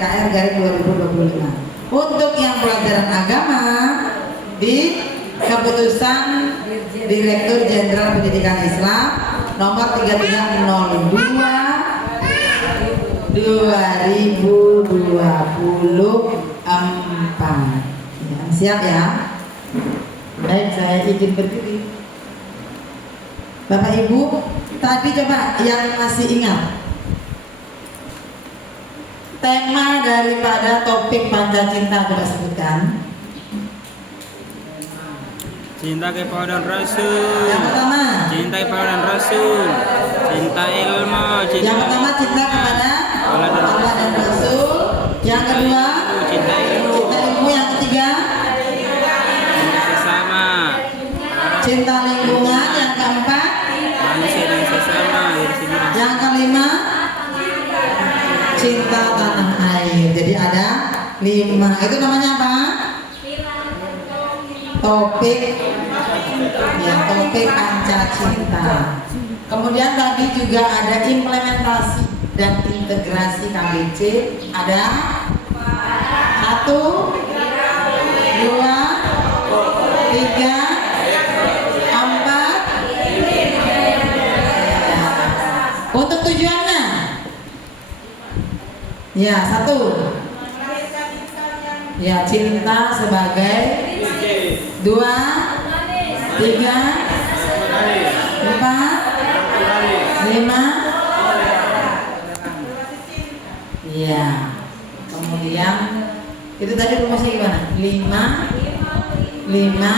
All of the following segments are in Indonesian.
KR garing 2025. Untuk yang pelajaran agama di keputusan Direktur Jenderal Pendidikan Islam nomor 3302 2024. Ya, siap ya? Baik, saya izin berdiri. Bapak Ibu, tadi coba yang masih ingat tema daripada topik Panca Cinta, coba sebutkan. Cinta kepada Rasul. Yang pertama, Cinta kepada Rasul. Cinta ilmu. yang pertama cinta kepada Allah dan Rasul. Yang kedua, Cinta ilmu. cinta ilmu. Yang ketiga, Cinta sesama. cinta lingkungan. Yang keempat, Manusia dan sesama. yang kelima, cinta tanah air. Jadi ada 5. Itu namanya apa? Topik, ya, topik Panca Cinta. Kemudian tadi juga ada implementasi dan integrasi KBC. Ada 1, 2, 3, 4. Untuk tujuannya, ya, 1, ya, cinta sebagai 2, 3, 4, 5. Iya. Kemudian itu tadi rumusnya gimana? 5.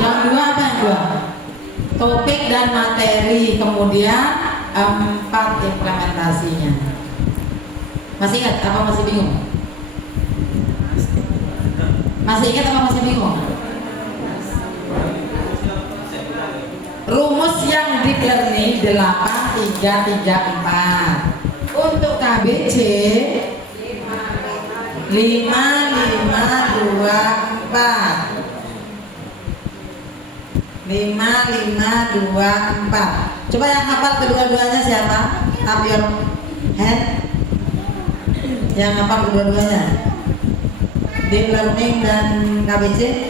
Yang 2 apa yang 2? Topik dan materi. Kemudian 4 implementasinya. Masih ingat apa masih bingung? Masih ingat apa masih bingung? Rumus yang deep learning 8, 3, 3, 4. Untuk KBC 5, 5, 2, 4. 5, 5, 2, 4. Coba yang hafal kedua-duanya siapa? Up your hand. Yang hafal kedua-duanya deep learning dan KBC.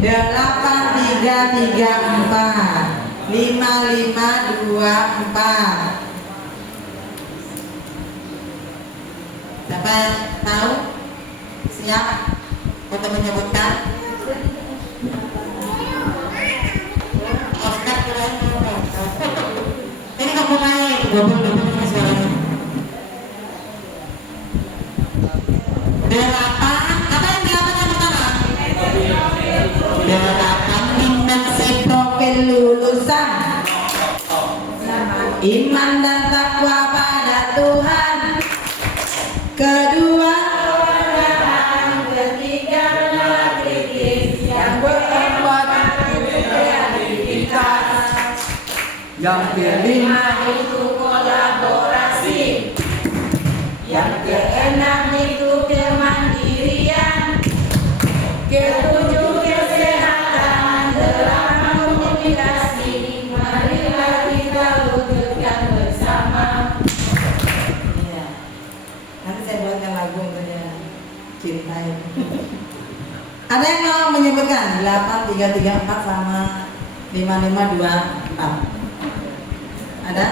8, 3, 3, 4. 5, 5, 2, 4. Siapa yang tahu? Siap untuk menyebutkan? Oscar kirain ini kamu naik double suaranya. 8, apa yang 8 yang pertama? 8 dimensi profil lulusan iman dan takwa pada Tuhan. Kedua, ketiga menolak kritis. Yang keempat, kreativitas. Yang kelima itu kolaborasi. Yang keenam itu kemandirian. Ketujuh kesehatan dalam komunikasi. Marilah kita wujudkan bersama. Ya. Nanti saya buatkan lagu untuk dia cinta ini. Ada yang mau menyebutkan 8, 3, 3, 4 sama 5, 5, 2, 4? Ada?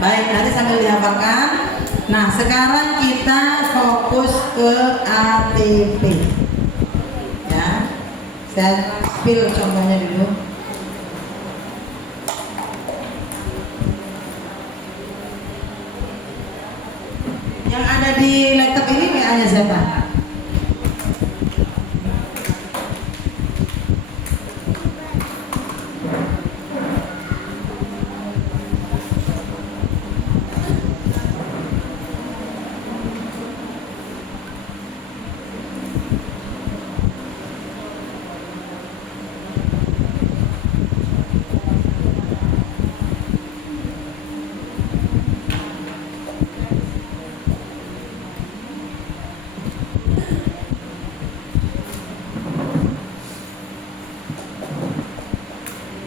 Baik, nanti sambil dihafalkan. Nah, sekarang kita fokus ke ATP. Ya, saya spill contohnya dulu. Yang ada di laptop ini WA-nya siapa?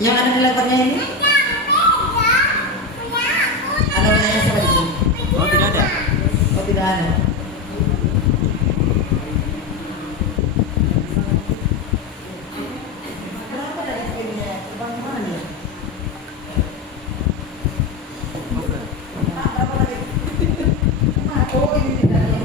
Yang ada di laptopnya ini? Ada namanya siapa di sini? Oh, tidak ada. Oh, tidak ada. Kenapa dari sini? Bang mana ya? Berapa tadi? Oh, ini tidak ada.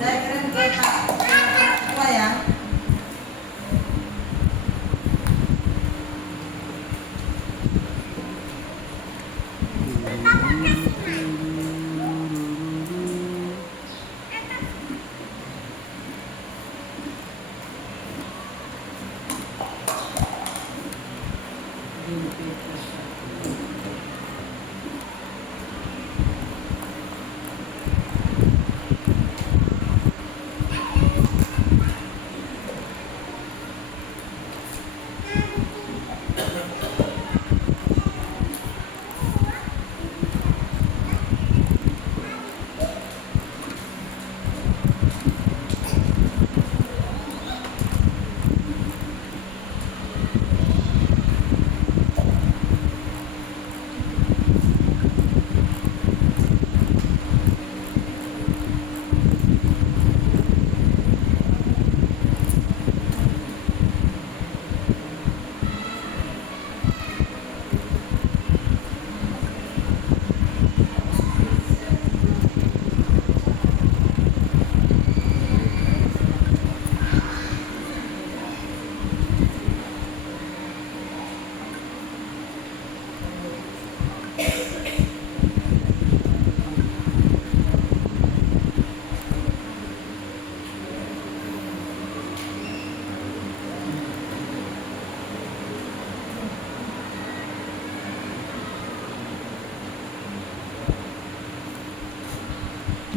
Saya kirim ke Pak Ketua ya.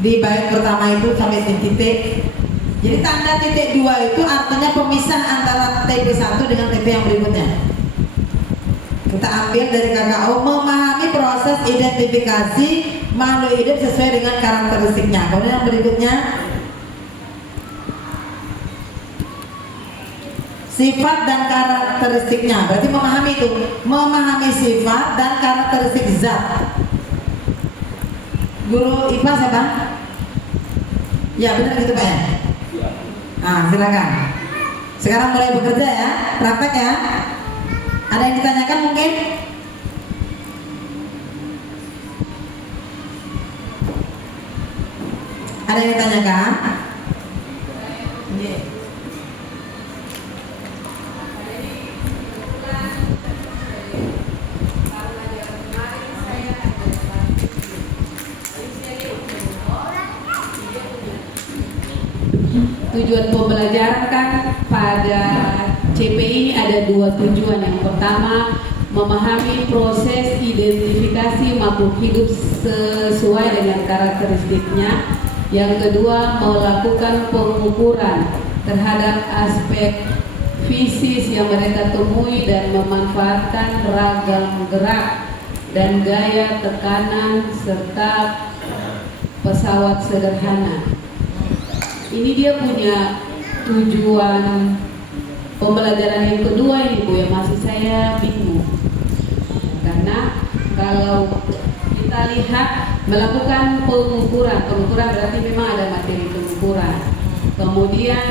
Di bait pertama itu sampai titik. Jadi tanda titik 2 itu artinya pemisah antara TP1 dengan TP yang berikutnya. Kita ambil dari KKO, memahami proses identifikasi makhluk hidup sesuai dengan karakteristiknya. Kemudian yang berikutnya, sifat dan karakteristiknya. Berarti memahami itu, memahami sifat dan karakteristik zat. Guru IPA siapa? Ya benar gitu Pak ya. Nah silakan. Sekarang mulai bekerja ya, praktek ya. Ada yang ditanyakan mungkin? Ada yang ditanyakan? Iya. Tujuan pembelajaran kan pada CPI ini ada 2 tujuan. Yang pertama, memahami proses identifikasi makhluk hidup sesuai dengan karakteristiknya. Yang kedua, melakukan pengukuran terhadap aspek fisis yang mereka temui dan memanfaatkan ragam gerak dan gaya tekanan serta pesawat sederhana. Ini dia punya tujuan pembelajaran yang kedua ini Bu, yang masih saya bingung. Karena kalau kita lihat melakukan pengukuran berarti memang ada materi pengukuran. Kemudian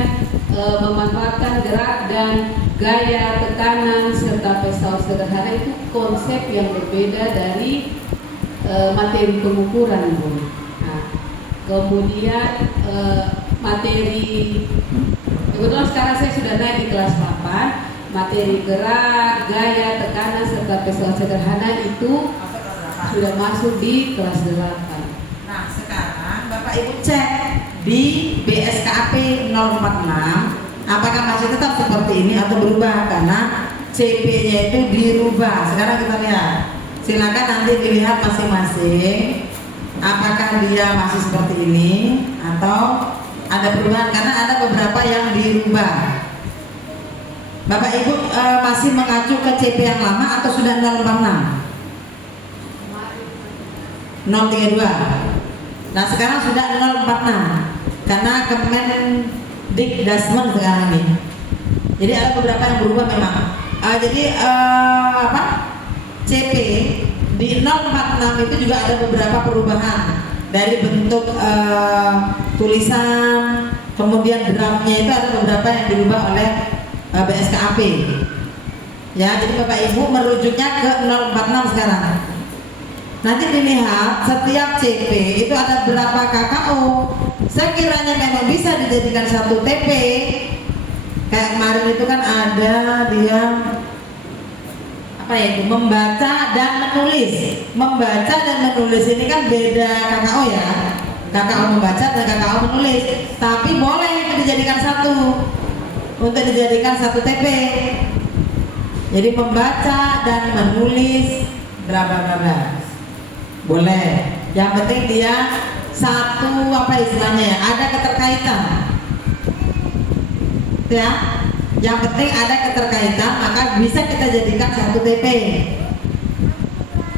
memanfaatkan gerak dan gaya tekanan serta pesawat sederhana itu konsep yang berbeda dari materi pengukuran Bu. Nah, kemudian materi Kebetulan sekarang saya sudah naik di kelas 8. Materi gerak, gaya, tekanan, serta pesawat sederhana itu sudah masuk di kelas 8. Nah, sekarang Bapak Ibu cek di BSKAP 046 apakah masih tetap seperti ini atau berubah, karena CP-nya itu dirubah. Sekarang kita lihat. Silakan nanti dilihat masing-masing apakah dia masih seperti ini atau ada perubahan, karena ada beberapa yang dirubah. Bapak Ibu masih mengacu ke CP yang lama atau sudah 046? 032. Nah, sekarang sudah 046 karena Kemendikbudrismen sekarang ini. Jadi ada beberapa yang berubah memang. CP di 046 itu juga ada beberapa perubahan dari bentuk tulisan, kemudian draftnya itu ada beberapa yang dirubah oleh BSKAP. Ya, jadi Bapak Ibu merujuknya ke 046 sekarang. Nanti dilihat setiap CP itu ada berapa KKO. Sekiranya memang bisa dijadikan satu TP. Kayak kemarin itu kan ada dia membaca dan menulis. Membaca dan menulis ini kan beda KKO ya. KKO membaca dan KKO menulis. Tapi boleh itu dijadikan satu. Untuk dijadikan satu TP. Jadi membaca dan menulis berapa boleh. Yang penting dia satu istilahnya ya, ada keterkaitan. Ya. Yang penting ada keterkaitan, maka bisa kita jadikan satu TP.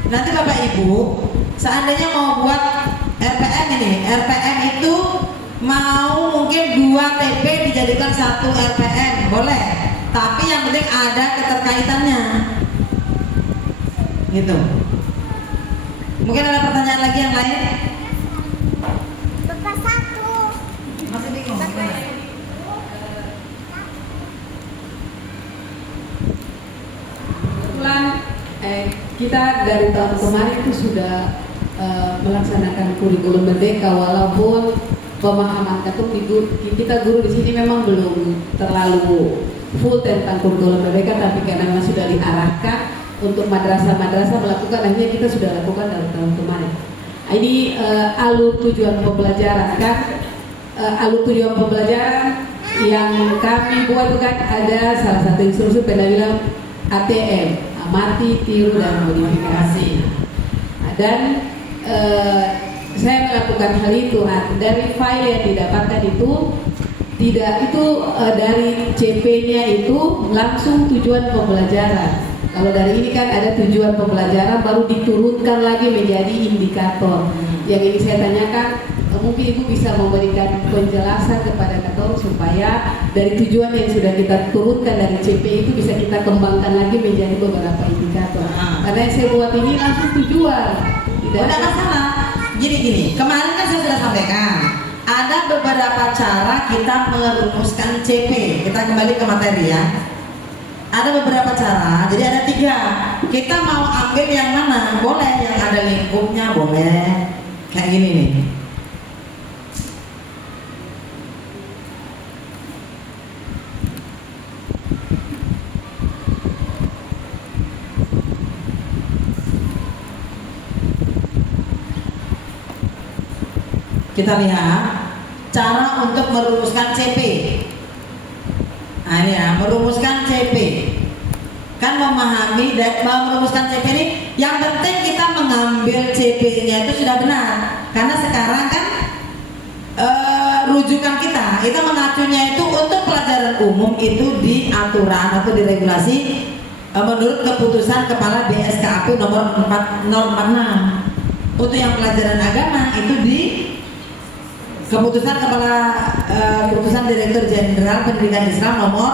Nanti Bapak Ibu, seandainya mau buat RPM ini, RPM itu mau mungkin 2 TP dijadikan satu RPM, boleh. Tapi yang penting ada keterkaitannya. Gitu. Mungkin ada pertanyaan lagi yang lain? Bapak satu. Masih bingung? Gimana? Kebetulan kita dari tahun kemarin itu sudah melaksanakan kurikulum merdeka, walaupun pemahaman kita guru di sini memang belum terlalu full tentang kurikulum merdeka, tapi karena memang sudah diarahkan untuk madrasah-madrasah melakukan, akhirnya kita sudah lakukan dalam tahun kemarin. Ini alur tujuan pembelajaran kan, alur tujuan pembelajaran yang kami buat itu kan ada salah satu instruksi bilang ATM, amati, tiru, dan modifikasi. Dan saya melakukan hal itu. Dari file yang didapatkan itu tidak dari CP-nya itu langsung tujuan pembelajaran. Kalau dari ini kan ada tujuan pembelajaran baru diturunkan lagi menjadi indikator. Yang ini saya tanyakan, mungkin Ibu bisa memberikan penjelasan kepada Kator supaya dari tujuan yang sudah kita turunkan dari CP itu bisa kita kembangkan lagi menjadi beberapa indikator. Karena yang saya buat ini langsung tujuan. Tidak ada masalah. Gini, kemarin kan saya sudah sampaikan ada beberapa cara kita merumuskan CP. Kita kembali ke materi ya. Ada beberapa cara, jadi ada 3. Kita mau ambil yang mana? Boleh, yang ada lingkupnya boleh. Kayak gini nih. Kita lihat cara untuk merumuskan CP. Nah ini ya, merumuskan CP. Kan memahami dan merumuskan CP ini, yang penting kita mengambil CP-nya itu sudah benar. Karena sekarang kan rujukan kita mengacunya itu untuk pelajaran umum itu di aturan atau di regulasi menurut keputusan Kepala BSKAP nomor 4046. Untuk yang pelajaran agama itu di keputusan keputusan Direktur Jenderal Pendidikan Islam nomor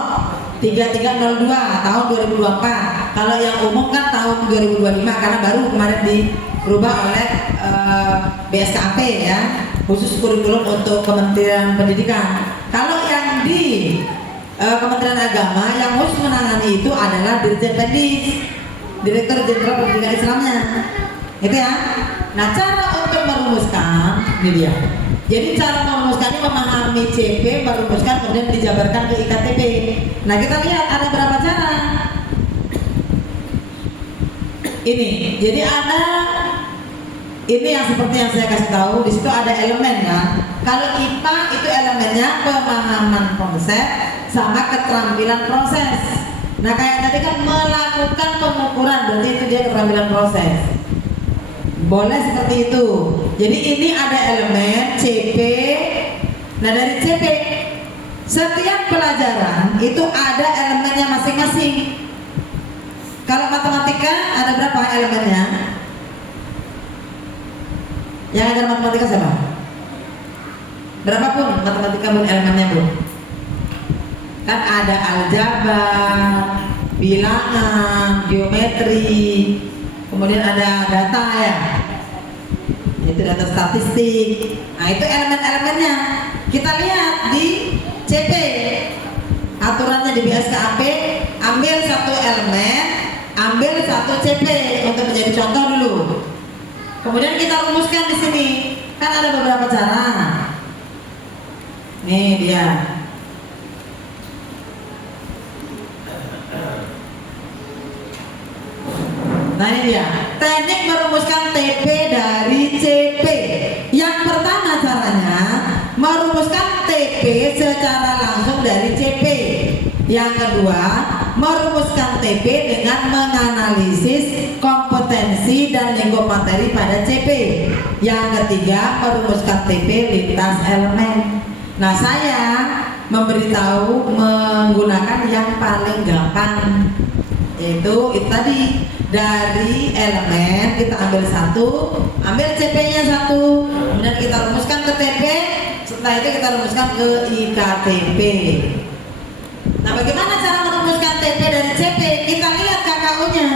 3302 tahun 2024. Kalau yang umum kan tahun 2025 karena baru kemarin dirubah oleh BSKAP ya, khusus kurikulum untuk Kementerian Pendidikan. Kalau yang di Kementerian Agama yang khusus menangani itu adalah Dirjen Pendis, Direktur Jenderal Pendidikan Islamnya. Gitu ya. Nah, cara untuk merumuskan ini dia. Jadi cara merumuskannya memahami CP, merumuskan kemudian dijabarkan ke IKTP. Nah, kita lihat ada berapa cara. Ini, jadi ada ini yang seperti yang saya kasih tahu. Di situ ada elemen kan. Kalau IPA itu elemennya pemahaman konsep sama keterampilan proses. Nah, kayak tadi kan melakukan pengukuran, berarti itu dia keterampilan proses. Boleh seperti itu. Jadi ini ada elemen CP. Nah, dari CP setiap pelajaran itu ada elemennya masing-masing. Kalau matematika ada berapa elemennya? Yang ajar matematika siapa? Berapapun matematika pun elemennya Bu. Kan ada aljabar, bilangan, geometri, kemudian ada data ya, itu data statistik. Nah, itu elemen-elemennya. Kita lihat di CP aturannya di BSKAP, ambil satu elemen, ambil satu CP untuk menjadi contoh dulu. Kemudian kita rumuskan di sini. Kan ada beberapa cara. Nih dia. Nah, ini dia. Teknik merumuskan TP dari CP. Yang pertama caranya merumuskan TP secara langsung dari CP. Yang kedua, merumuskan TP dengan menganalisis kompetensi dan lingkup materi pada CP. Yang ketiga, merumuskan TP lintas elemen. Nah, saya memberitahu menggunakan yang paling gampang, yaitu itu tadi. Dari elemen kita ambil satu, ambil CP-nya satu, kemudian kita rumuskan ke TP. Setelah itu kita rumuskan ke IKTP. Nah, bagaimana cara merumuskan TP dari CP? Kita lihat KKU-nya.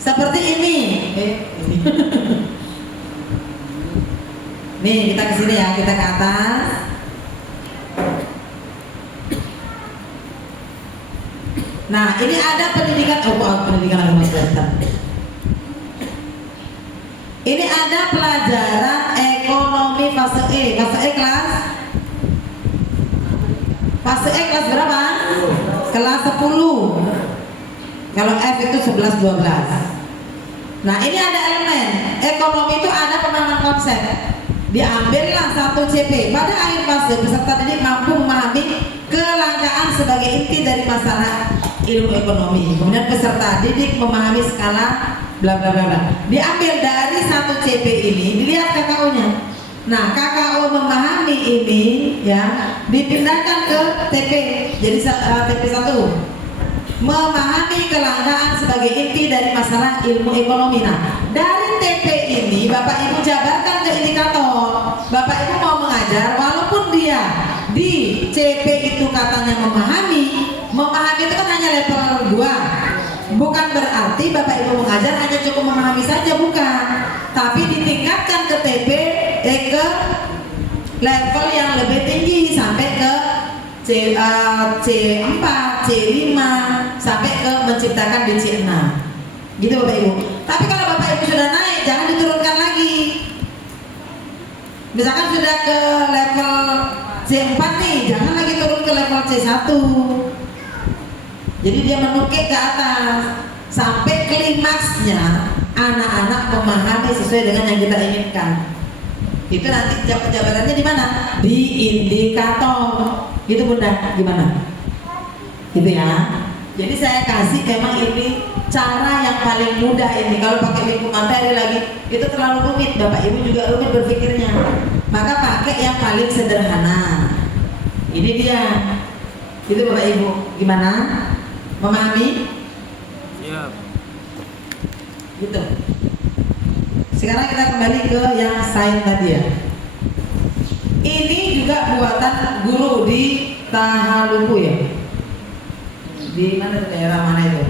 Seperti ini. Ini. Nih, kita ke sini ya, kita ke atas. Nah, ini ada pendidikan, pendidikan agama Kristen. Ini ada pelajaran ekonomi fase E. Fase E kelas? Fase E kelas berapa? Kelas 10. Kalau F itu 11, 12. Nah, ini ada elemen. Ekonomi itu ada pemahaman konsep. Diambillah satu CP. Pada akhir fase, peserta didik mampu memahami kelangkaan sebagai inti dari masalah ilmu ekonomi. Kemudian peserta didik memahami skala bla bla bla bla. Diambil dari satu CP ini, dilihat KKU-nya. Nah, KKU memahami ini ya, dipindahkan ke TP. Jadi TP 1. Memahami kelangkaan sebagai inti dari masalah ilmu ekonomi. Nah, dari TP ini Bapak Ibu jabarkan ke indikator. Bapak Ibu mau mengajar walaupun dia di CP itu katanya memahami itu kan hanya level 2. Bukan berarti Bapak Ibu mengajar hanya cukup memahami saja, bukan. Tapi ditingkatkan ke TP ke level yang lebih tinggi sampai ke C4, C5 sampai ke menciptakan di C6. Gitu Bapak Ibu. Tapi kalau Bapak Ibu sudah naik, jangan diturunkan lagi. Misalkan sudah ke level C4 nih, jangan lagi turun ke level C1. Jadi dia menukik ke atas sampai klimaksnya anak-anak memahami sesuai dengan yang kita inginkan. Itu nanti jabarannya di mana? Di indikator. Gitu Bunda, gimana? Gitu ya. Jadi saya kasih memang ini cara yang paling mudah ini. Kalau pakai lingkup materi lagi itu terlalu rumit, Bapak Ibu juga rumit berpikirnya. Maka pakai yang paling sederhana. Ini dia. Itu Bapak Ibu, gimana? Memahami? Siap. Gitu. Sekarang kita kembali ke yang sains tadi ya. Ini juga buatan guru di Tahaluku ya. Di mana daerah mana itu?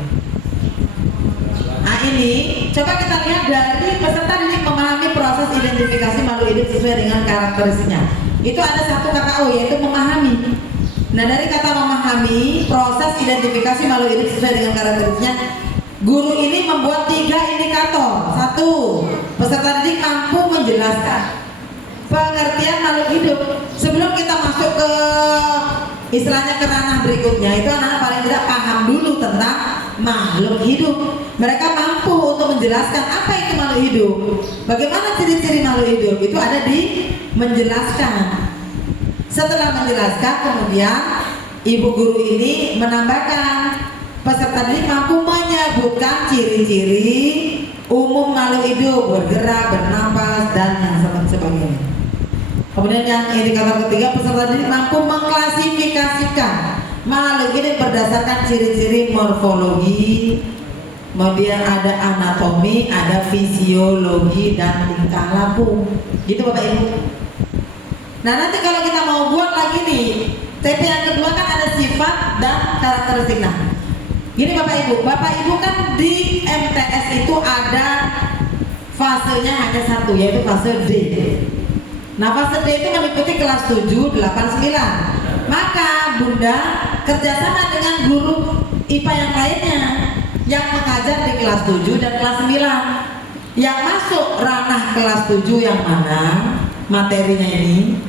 Nah, ini coba kita lihat dari peserta didik memahami proses identifikasi makhluk hidup sesuai dengan karakteristiknya. Itu ada satu KKU yaitu memahami. Nah, dari kata memahami proses identifikasi makhluk hidup sesuai dengan karakteristiknya, guru ini membuat 3 indikator. 1, Peserta didik mampu menjelaskan pengertian makhluk hidup. Sebelum kita masuk ke istilahnya ke ranah berikutnya, itu anak-anak paling tidak paham dulu tentang makhluk hidup. Mereka mampu untuk menjelaskan apa itu makhluk hidup, bagaimana ciri-ciri makhluk hidup, itu ada di menjelaskan. Setelah menjelaskan, kemudian ibu guru ini menambahkan peserta didik mampu menyebutkan ciri-ciri umum makhluk hidup, bergerak, bernapas, dan yang sebagainya. Kemudian yang indikator ketiga, peserta didik mampu mengklasifikasikan makhluk hidup berdasarkan ciri-ciri morfologi, kemudian ada anatomi, ada fisiologi, dan tingkah laku. Gitu Bapak Ibu. Nah nanti kalau kita mau buat lagi nih, TP yang kedua kan ada sifat dan karakteristik. Nah, gini Bapak Ibu kan di MTS itu ada fasenya hanya satu, yaitu fase D. Nah fase D itu meliputi kelas 7, 8, 9. Maka Bunda kerjasama dengan guru IPA yang lainnya yang mengajar di kelas 7 dan kelas 9. Yang masuk ranah kelas 7 yang mana materinya ini,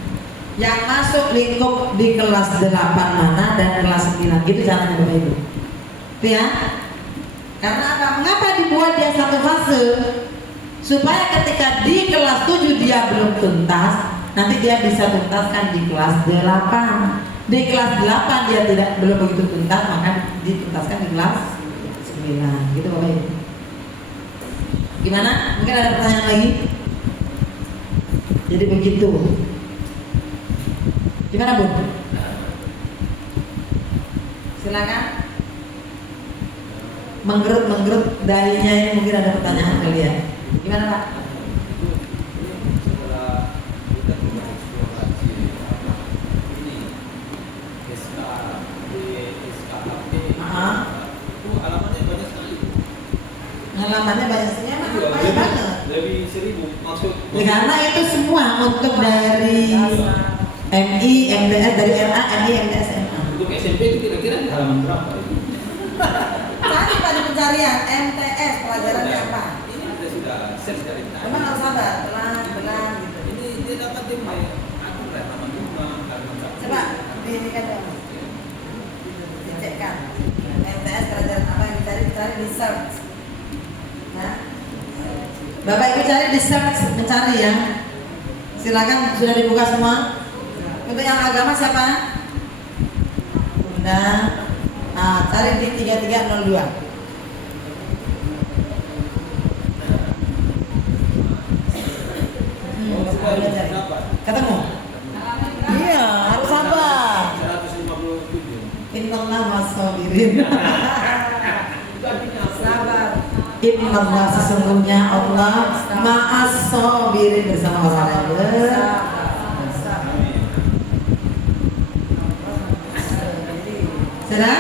yang masuk lingkup di kelas 8 mana dan kelas 9, gitu caranya Bapak Ibu. Itu ya. Karena apa? Mengapa dibuat dia satu fase? Supaya ketika di kelas 7 dia belum tuntas, nanti dia bisa tuntaskan di kelas 8. Di kelas 8 dia belum begitu tuntas, maka dituntaskan di kelas 9. Gitu Bapak Ibu. Gimana? Mungkin ada pertanyaan lagi? Jadi begitu. Gimana Bu? Silakan. Menggerut darinya ini mungkin ada pertanyaan kali ya. Gimana Pak? Halamannya banyak sekali, banyak banget. Lebih 1000 maksud. Karena itu semua untuk dari MI, MTS, dari RA, MI, MTS, MA. Untuk SMP itu kira-kira di halaman berapa? Cari pada pencarian MTS pelajarannya apa? Ini kita sudah search dari tadi. Memang harus sabar, pelan gitu. Ini dia dapat tim aku halaman 5, halaman 1. Coba diinikan dong, dicekkan. MTS pelajaran apa yang dicari di search. Nah, Bapak Ibu cari di search, mencari ya. Silakan, sudah dibuka semua. Untuk yang agama siapa? Bunda. Nah, cari di 3302. Ketemu? Iya, harus sabar. 157. Innallah ma'as-sabirin. Sabar. Innallah, sesungguhnya Allah ma'as-sabirin, bersama orang yang bersabar. Sudah?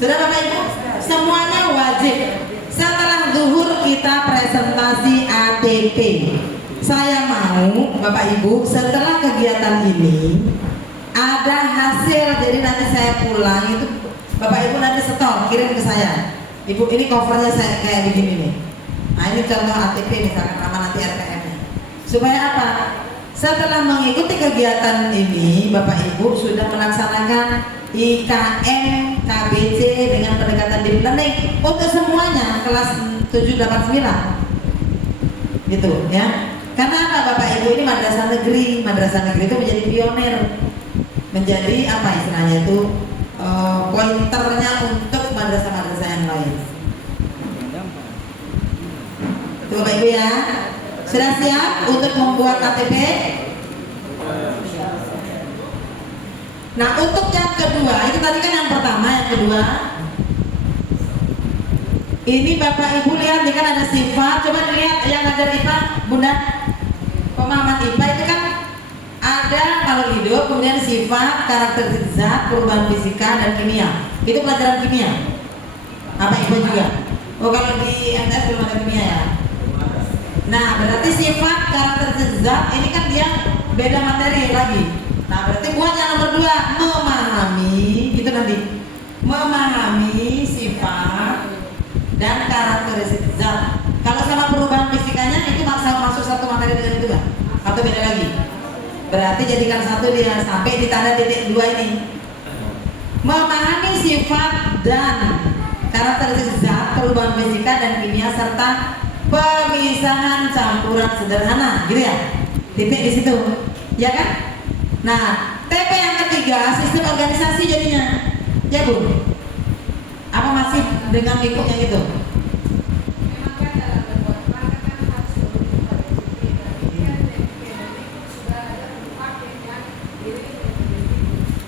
Sudah Bapak Ibu? Semuanya wajib. Setelah zuhur kita presentasi ATP. Saya mau Bapak Ibu setelah kegiatan ini ada hasil, jadi nanti saya pulang itu Bapak Ibu nanti setor, kirim ke saya. Ibu, ini covernya saya kayak begini nih. Nah ini contoh ATP misalkan, sama nanti RPM-nya. Supaya apa? Setelah mengikuti kegiatan ini, Bapak Ibu sudah melaksanakan IKM KBC dengan pendekatan deep learning untuk semuanya kelas 7, 8, 9. Gitu ya. Karena apa Bapak Ibu, ini madrasah negeri. Madrasah negeri itu menjadi pionir, menjadi apa istilahnya itu, pointernya untuk madrasah-madrasah yang lain. Itu Bapak Ibu ya. Sudah siap untuk membuat KTP? Nah untuk yang kedua, itu tadi kan yang pertama, yang kedua ini Bapak Ibu lihat, ini kan ada sifat. Coba lihat yang ngajar IPA, Bunda. Pemahaman IPA itu kan ada kalau hidup, kemudian sifat, karakteristik zat, perubahan fisika, dan kimia. Itu pelajaran kimia. Apa IPA juga? Oh kalau di MTS belum ada kimia ya. Nah berarti sifat, karakteristik zat ini kan dia beda materi lagi. Nah berarti buat yang nomor 2, memahami, itu nanti memahami sifat dan karakteristik zat. Kalau sama perubahan fisikanya itu masuk satu materi dengan itu kan? Atau beda lagi? Berarti jadikan satu dia sampai di tanda titik 2 ini. Memahami sifat dan karakteristik zat, perubahan fisika dan kimia serta pemisahan campuran sederhana, gitu ya? Titik di situ, ya kan? Nah, TP yang ketiga sistem organisasi jadinya, ya Bu? Apa masih dengan lingkupnya gitu? Memang kan dalam berbuat maka kan harus lebih pada disiplin. Tapi kan genetik sudah ada paket yang diri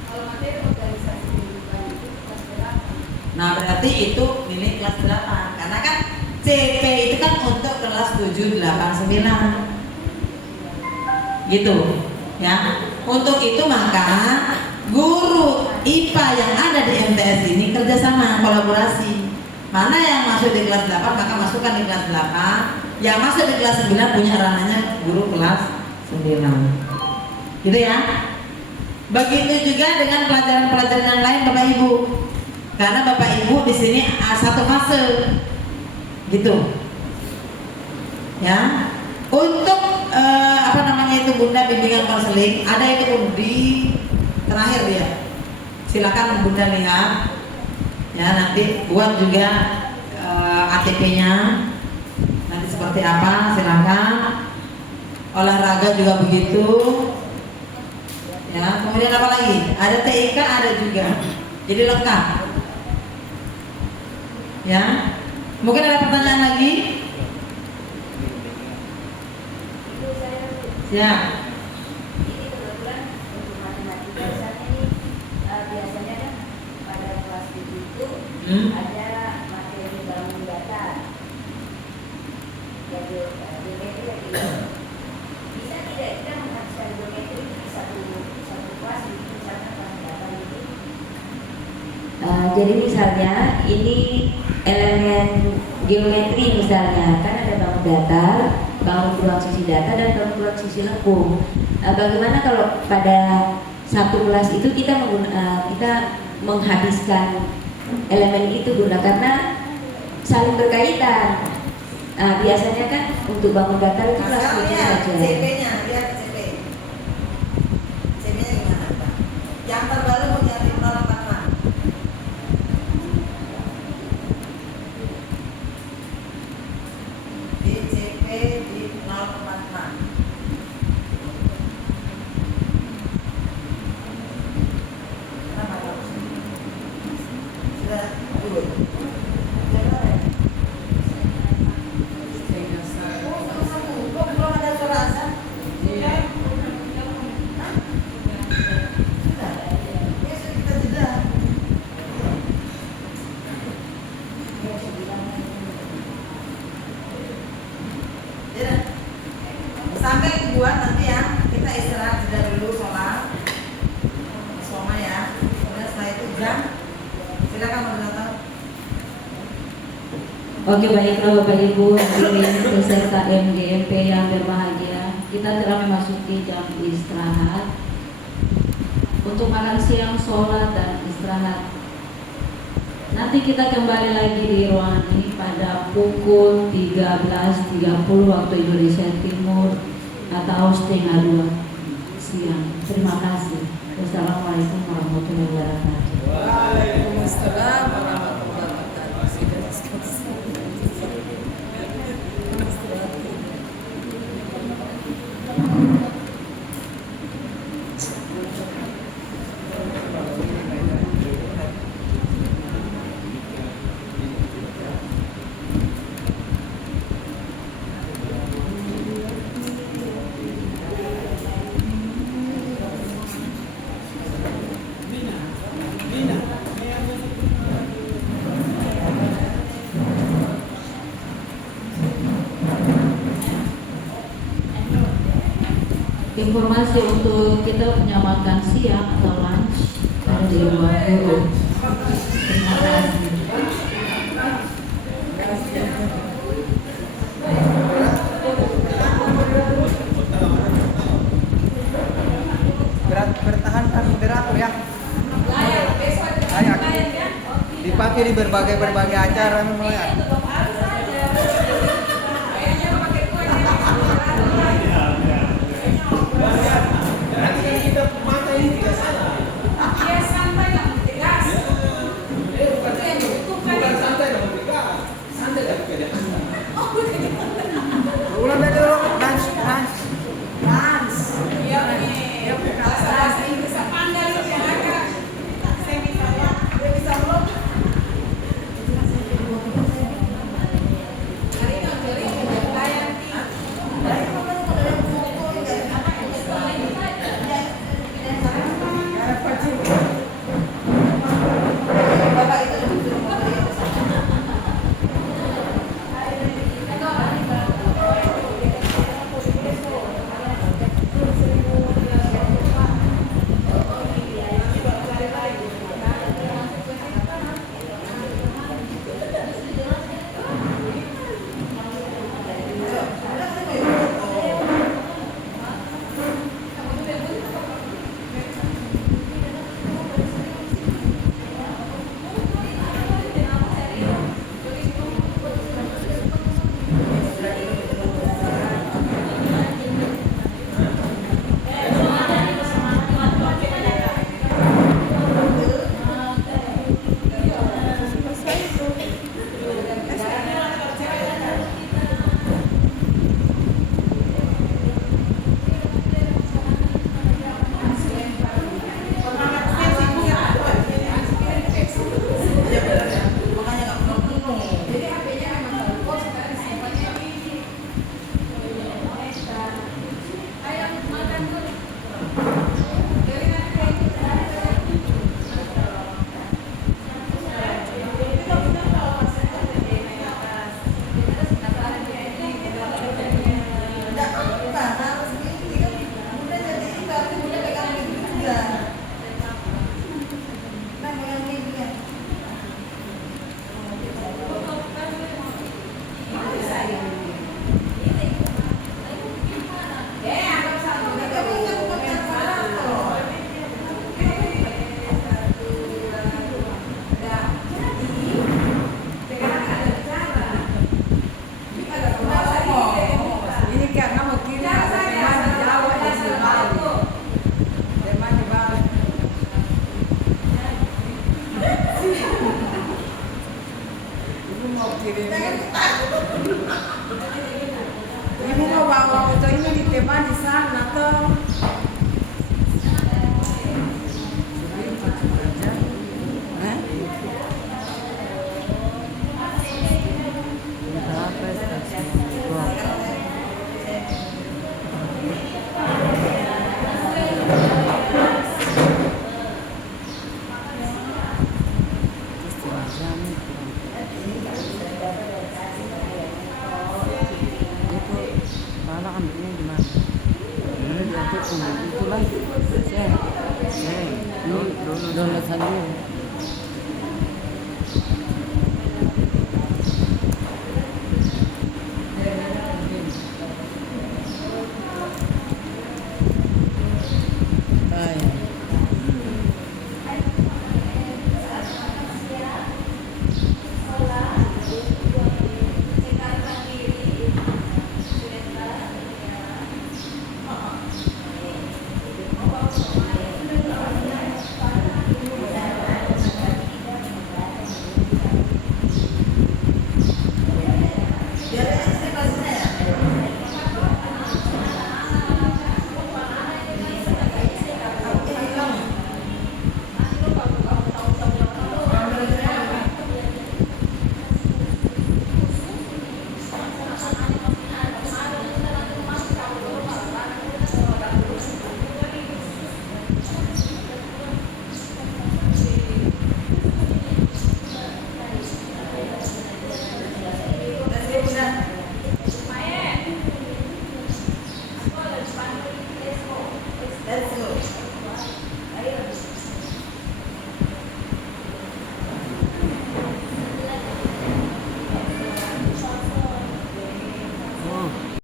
kalau materi organisasi kehidupan itu kelas berapa? Nah berarti itu milik kelas 8 karena kan CP itu kan untuk kelas 7, 8, 9 gitu ya. Untuk itu maka guru IPA yang ada di MTS ini kerjasama kolaborasi. Mana yang masuk di kelas 8 maka masukkan di kelas 8, yang masuk di kelas 9 punya ranahnya guru kelas 9 gitu ya. Begitu juga dengan pelajaran-pelajaran yang lain Bapak Ibu. Karena Bapak Ibu di sini satu fase, gitu, ya. Untuk apa namanya itu Bunda bimbingan konseling, ada itu di terakhir ya. Silakan Bunda lihat, ya nanti buat juga ATP-nya, nanti seperti apa silakan. Olahraga juga begitu, ya. Kemudian apa lagi? Ada TIK ada juga, jadi lengkap. Ya, mungkin ada pertanyaan lagi? Ya. Ini kebetulan untuk matematika misalnya ini biasanya kan pada kelas 7 itu ada materi bangun data, ya geometri ya gitu. Bisa tidak kita menghabiskan geometri di satu kelas gitu, misalnya kelas 8 gitu. Jadi misalnya ini elemen geometri misalnya kan ada bangun datar, bangun ruang sisi data dan bangun ruang sisi lengkung. Bagaimana kalau pada satu kelas itu kita menghabiskan elemen itu Bunda karena saling berkaitan. Biasanya kan untuk bangun datar itu kelas 7 saja. CP-nya, lihat CP. CP-nya gimana Pak? Yang terbaru punya 045. Di CP di 045. Kenapa Pak? Sudah dulu. Kok belum ada suara azan? Sudah. Besok kita jeda. Ya. Sampai buat nanti ya, kita istirahat jeda dulu sholat. Soma ya. Kemudian setelah itu jam. Silakan moderator. Oke, baiklah Bapak Ibu hadirin peserta MGMP yang berbahagia, kita telah memasuki jam istirahat. Untuk makan siang, sholat dan istirahat. Nanti kita kembali lagi di ruangan ini pada pukul 13.30 waktu Indonesia Timur atau setengah 2 siang. Terima kasih. Wassalamualaikum warahmatullahi wabarakatuh. Waalaikumsalam warahmatullahi wabarakatuh. Informasi untuk kita punya makan siang atau lunch ada di ruang guru. Terima kasih. Berat tuh ya. Layak. Dipakai di berbagai acara memang layak. Kita mata ini tidak salah. Bukan santai dong, tegas. Santai tapi keadaan. Ulang dari dulu, dance. Ibu mau bawa foto ini ditebang di sana toh. Download saja.